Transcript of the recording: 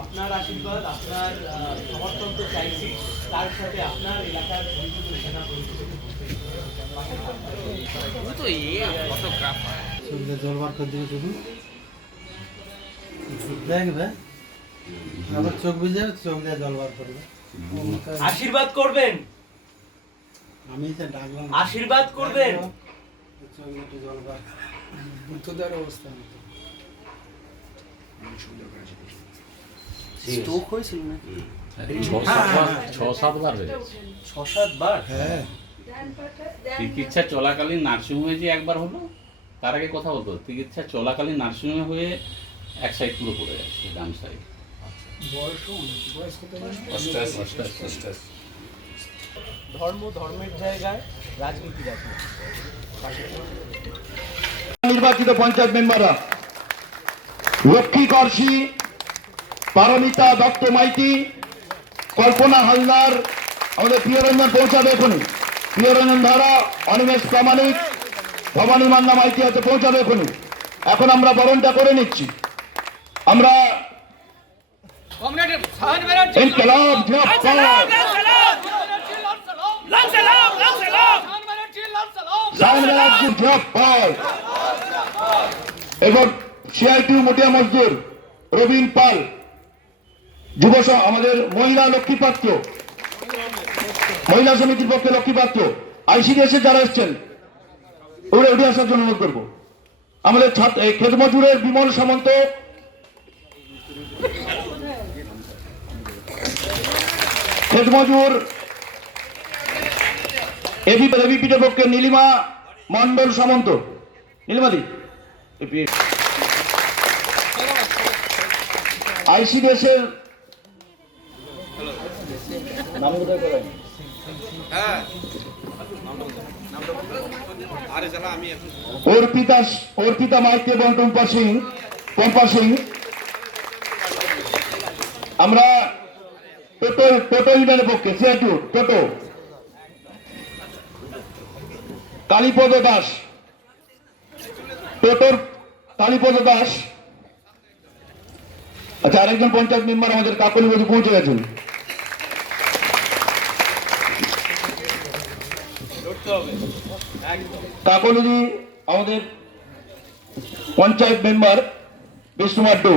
আপনার আশীর্বাদ আপনার সমর্থন তো চাইছি। তার সাথে আপনার এলাকার জলবার করে দিবি শুধু? দেখবে আবার চোখ বুঝে চোখ দিয়ে জলবার করবে। আশীর্বাদ করবেন? আমি যে ডাকলাম। আশীর্বাদ করবেন? চোখ একটু জলবার বুদ্ধদের অবস্থা মতো। স্ট্রোক হয়েছিল নাকি ছ সাতবার ছ ছ সাতবার হ্যাঁ। চিকিৎসা চলাকালীন নার্সিংহোমে যে একবার হলো তার আগে কথা বলতো চিকিৎসা চলাকালীন নার্সিংহোমে হয়ে এক সাইড পুরো পড়ে যাচ্ছে ডান সাইড। ধর্ম ধর্মের জায়গায় রাজনীতি রাখে। নির্বাচিত পঞ্চায়েত মেম্বাররা লক্ষ্মী করশি পারমিতা দত্ত মাইতি, কল্পনা হালদার, আমাদের প্রিয়রঞ্জন পৌঁছাবে এখনই। প্রিয়রঞ্জন ধারা, অনিমেষ প্রামাণিক, ভবানী মান্না মাইতি হাতে পৌঁছাবে এখনই। এখন আমরা বরণটা করে নিচ্ছি। আমরা ইনকলাব জিন্দাবাদ সামরাজ জিন্দাবাদ এরপর সিআইটি মোটিয়া মজদুর, রবীন পাল। যুব আমাদের মহিলা লক্ষ্মী পাত্র, মহিলা সমিতির পক্ষে লক্ষ্মী পাত্র আইসিডিএস এর যারা এসছেন ওরা উঠে আসার জন্য অনুরোধ করব। আমাদের খেত মজুরের বিমল সামন্ত। খেত মজুর এবি এবিপিটের পক্ষে নীলিমা মন্ডল সামন্ত। নীলিমাদি অর্পিতা সিং সিং। আমরা টোটো টোটো ইউনিয়নের পক্ষে টোটো। কালীপদ দাস। টোটোর কালীপদ দাস। আচ্ছা আরেকজন পঞ্চায়েত মেম্বার আমাদের কাকলি পৌঁছে গেছেন। কাকলুজি আমাদের পঞ্চায়েত মেম্বার বিষ্ণু মাড্ডু